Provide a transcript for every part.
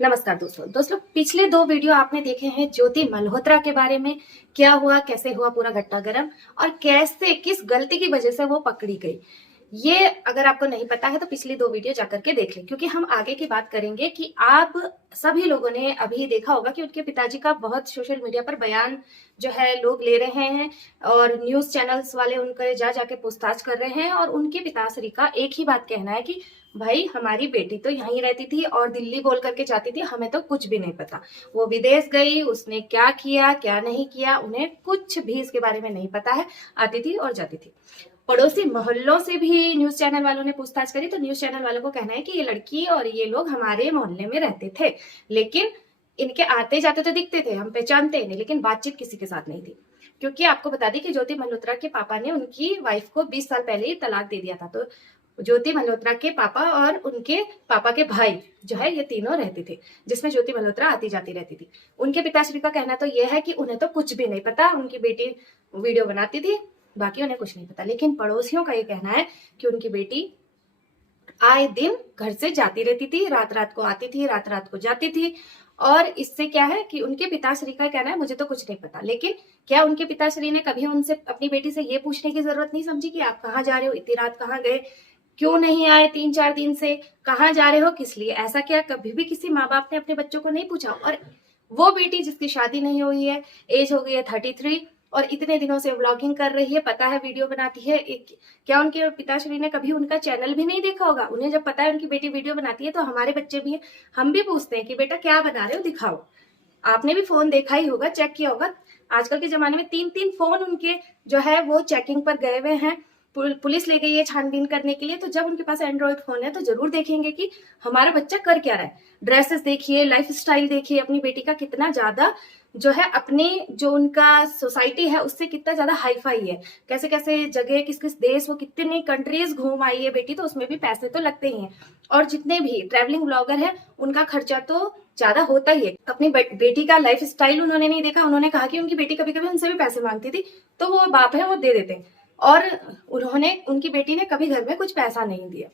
नमस्कार दोस्तों पिछले 2 वीडियो आपने देखे हैं ज्योति मल्होत्रा के बारे में। क्या हुआ, कैसे हुआ पूरा घटना गर्म, और कैसे किस गलती की वजह से वो पकड़ी गई। ये अगर आपको नहीं पता है तो पिछली 2 वीडियो जाकर के देख लें, क्योंकि हम आगे की बात करेंगे कि आप सभी लोगों ने अभी देखा होगा कि उनके पिताजी का बहुत सोशल मीडिया पर बयान जो है लोग ले रहे हैं, और न्यूज चैनल्स वाले उनके जा जाके पूछताछ कर रहे हैं। और उनके पिताश्री का एक ही बात कहना है कि भाई हमारी बेटी तो यहीं रहती थी और दिल्ली बोल करके जाती थी, हमें तो कुछ भी नहीं पता। वो विदेश गई, उसने क्या किया क्या नहीं किया, उन्हें कुछ भी इसके बारे में नहीं पता है। आती थी और जाती थी। पड़ोसी मोहल्लों से भी न्यूज चैनल वालों ने पूछताछ करी तो न्यूज चैनल वालों को कहना है कि ये लड़की और ये लोग हमारे मोहल्ले में रहते थे, लेकिन इनके आते जाते तो दिखते थे, हम पहचानते नहीं, लेकिन बातचीत किसी के साथ नहीं थी। क्योंकि आपको बता दी कि ज्योति मल्होत्रा के पापा ने उनकी वाइफ को 20 साल पहले ही तलाक दे दिया था। तो ज्योति मल्होत्रा के पापा और उनके पापा के भाई जो है ये तीनों रहते थे, जिसमें ज्योति मल्होत्रा आती जाती रहती थी। उनके पिताश्री का कहना तो यह है कि उन्हें तो कुछ भी नहीं पता, उनकी बेटी वीडियो बनाती थी, बाकी उन्हें कुछ नहीं पता। लेकिन पड़ोसियों का ये कहना है कि उनकी बेटी आए दिन घर से जाती रहती थी, रात रात को आती थी, रात रात को जाती थी। और इससे क्या है कि उनके पिताश्री का कहना है मुझे तो कुछ नहीं पता। लेकिन क्या उनके पिताश्री ने कभी उनसे अपनी बेटी से ये पूछने की जरूरत नहीं समझी कि आप कहाँ जा रहे हो, इतनी रात कहाँ गए, क्यों नहीं आए 3-4 दिन से, कहाँ जा रहे हो, किस लिए? ऐसा क्या कभी भी किसी माँ बाप ने अपने बच्चों को नहीं पूछा? और वो बेटी जिसकी शादी नहीं हुई है, एज हो गई है 33, और इतने दिनों से व्लॉगिंग कर रही है, पता है वीडियो बनाती है, क्या उनके पिताश्री ने कभी उनका चैनल भी नहीं देखा होगा? उन्हें जब पता है उनकी बेटी वीडियो बनाती है तो हमारे बच्चे भी है, हम भी पूछते हैं कि बेटा क्या बना रहे हो, दिखाओ। आपने भी फोन देखा ही होगा, चेक किया होगा। आजकल के जमाने में 3-3 फोन उनके जो है वो चेकिंग पर गए हुए हैं, पुलिस ले गई है छानबीन करने के लिए। तो जब उनके पास एंड्रॉइड फोन है तो जरूर देखेंगे कि हमारा बच्चा कर क्या रहा है। ड्रेसेस देखिए, लाइफ स्टाइल देखिए अपनी बेटी का, कितना ज्यादा जो है अपने जो उनका सोसाइटी है उससे कितना ज्यादा हाईफाई है, कैसे कैसे जगह, किस किस देश, वो कितनी कंट्रीज घूम आई है बेटी, तो उसमें भी पैसे तो लगते ही हैं। और जितने भी ट्रैवलिंग ब्लॉगर है उनका खर्चा तो ज्यादा होता ही है। अपनी बेटी का लाइफ स्टाइल उन्होंने नहीं देखा, उन्होंने कहा कि उनकी बेटी कभी कभी उनसे भी पैसे मांगती थी, तो वो बाप है वो दे देते हैं। और उन्होंने, उनकी बेटी ने कभी घर में कुछ पैसा नहीं दिया।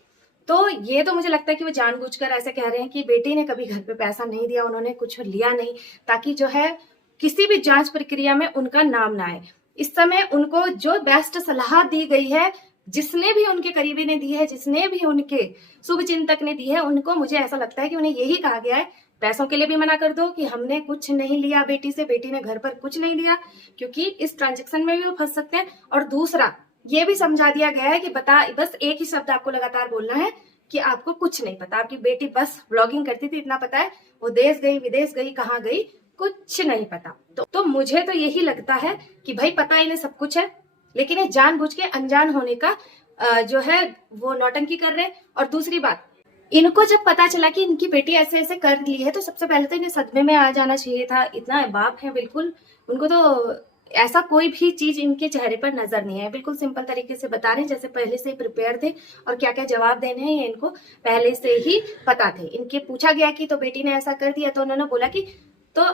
तो ये तो मुझे लगता है कि वो जानबूझकर ऐसे कह रहे हैं कि बेटी ने कभी घर पे पैसा नहीं दिया, उन्होंने कुछ लिया नहीं, ताकि जो है किसी भी जांच प्रक्रिया में उनका नाम ना आए। इस समय उनको जो बेस्ट सलाह दी गई है, जिसने भी उनके करीबी ने दी है, जिसने भी उनके शुभचिंतक ने दी है, उनको मुझे ऐसा लगता है कि उन्हें यही कहा गया है, पैसों के लिए भी मना कर दो कि हमने कुछ नहीं लिया बेटी से, बेटी ने घर पर कुछ नहीं दिया, क्योंकि इस ट्रांजेक्शन में भी वो फंस सकते हैं। और दूसरा ये भी समझा दिया गया है कि बस एक ही शब्द आपको लगातार बोलना है कि आपको कुछ नहीं पता, आपकी बेटी बस व्लॉगिंग करती थी इतना पता है, वो देश गई विदेश गई कहाँ गई कुछ नहीं पता। तो मुझे तो यही लगता है कि भाई पता इन्हें सब कुछ है, लेकिन ये जानबूझ के अनजान होने का जो है वो नौटंकी कर रहे हैं। और दूसरी बात, इनको जब पता चला कि इनकी बेटी ऐसे ऐसे कर ली है तो सबसे पहले तो इन्हें सदमे में आ जाना चाहिए था। इतना बाप है बिल्कुल, उनको तो ऐसा कोई भी चीज इनके चेहरे पर नजर नहीं है, बिल्कुल सिंपल तरीके से बता रहे हैं, जैसे पहले से ही प्रिपेयर थे और क्या क्या जवाब देने हैं ये इनको पहले से ही पता थे। इनके पूछा गया कि तो बेटी ने ऐसा कर दिया, तो उन्होंने बोला कि तो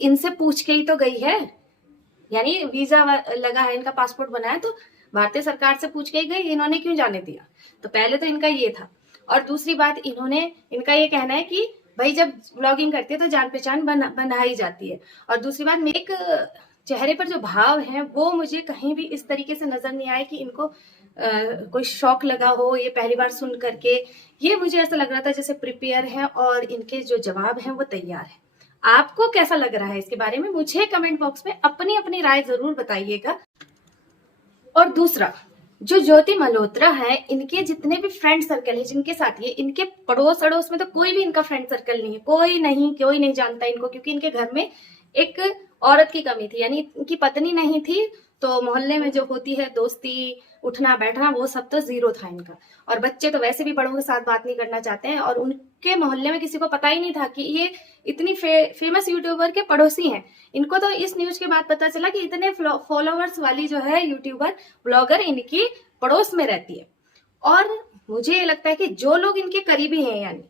इनसे पूछ के ही तो गई है, यानी वीजा लगा है, इनका पासपोर्ट बना है तो भारतीय सरकार से पूछ के ही गई, इन्होंने क्यों जाने दिया? तो पहले तो इनका ये था। और दूसरी बात, इनका ये कहना है कि भाई जब ब्लॉगिंग करती है तो जान पहचान बनाई जाती है। और दूसरी बात, मेरे एक चेहरे पर जो भाव है वो मुझे कहीं भी इस तरीके से नजर नहीं आया कि इनको कोई शौक लगा हो ये पहली बार सुन करके। ये मुझे ऐसा लग रहा था जैसे प्रिपेयर है और इनके जो जवाब हैं वो तैयार है। आपको कैसा लग रहा है इसके बारे में? मुझे कमेंट बॉक्स में अपनी अपनी राय जरूर बताइएगा। और दूसरा, जो ज्योति मल्होत्रा है, इनके जितने भी फ्रेंड सर्कल है जिनके साथ ये, इनके पड़ोस अड़ोस में तो कोई भी इनका फ्रेंड सर्कल नहीं है, कोई नहीं जानता इनको, क्योंकि इनके घर में एक औरत की कमी थी, यानी इनकी पत्नी नहीं थी, तो मोहल्ले में जो होती है दोस्ती, उठना बैठना, वो सब तो जीरो था इनका। और बच्चे तो वैसे भी बड़ों के साथ बात नहीं करना चाहते हैं, और उनके मोहल्ले में किसी को पता ही नहीं था कि ये इतनी फेमस यूट्यूबर के पड़ोसी हैं। इनको तो इस न्यूज के बाद पता चला कि इतने फॉलोअर्स वाली जो है यूट्यूबर ब्लॉगर इनकी पड़ोस में रहती है। और मुझे ये लगता है कि जो लोग इनके करीबी हैं, यानी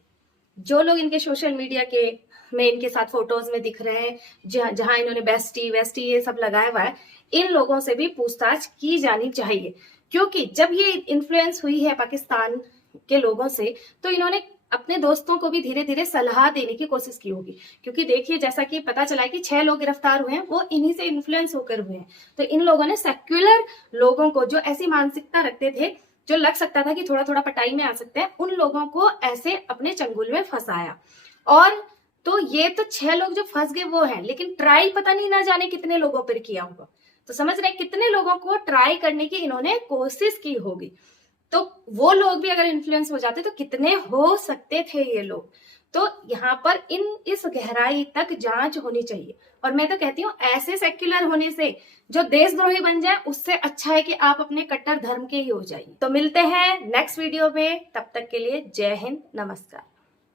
जो लोग इनके सोशल मीडिया के में इनके साथ फोटोज में दिख रहे हैं, जहां इन्होंने बेस्टी वेस्टी ये सब लगाया हुआ है, इन लोगों से भी पूछताछ की जानी चाहिए। क्योंकि जब ये इन्फ्लुएंस हुई है पाकिस्तान के लोगों से, तो इन्होंने अपने दोस्तों को भी धीरे धीरे सलाह देने की कोशिश की होगी, क्योंकि देखिए जैसा कि पता चला है कि 6 लोग गिरफ्तार हुए हैं, वो इन्हीं से इन्फ्लुएंस होकर हुए हैं। तो इन लोगों ने सेक्युलर लोगों को, जो ऐसी मानसिकता रखते थे, जो लग सकता था कि थोड़ा थोड़ा पटाई में आ सकते हैं, उन लोगों को ऐसे अपने चंगुल में फंसाया। और तो ये तो 6 लोग जो फंस गए वो हैं, लेकिन ट्राई पता नहीं ना जाने कितने लोगों पर किया होगा। तो समझ रहे हैं कितने लोगों को ट्राई करने की इन्होंने कोशिश की होगी। तो वो लोग भी अगर इन्फ्लुएंस हो जाते तो कितने हो सकते थे ये लोग। तो यहाँ पर इस गहराई तक जांच होनी चाहिए। और मैं तो कहती हूँ ऐसे सेक्युलर होने से जो देशद्रोही बन जाए, उससे अच्छा है कि आप अपने कट्टर धर्म के ही हो जाइए। तो मिलते हैं नेक्स्ट वीडियो में, तब तक के लिए जय हिंद, नमस्कार।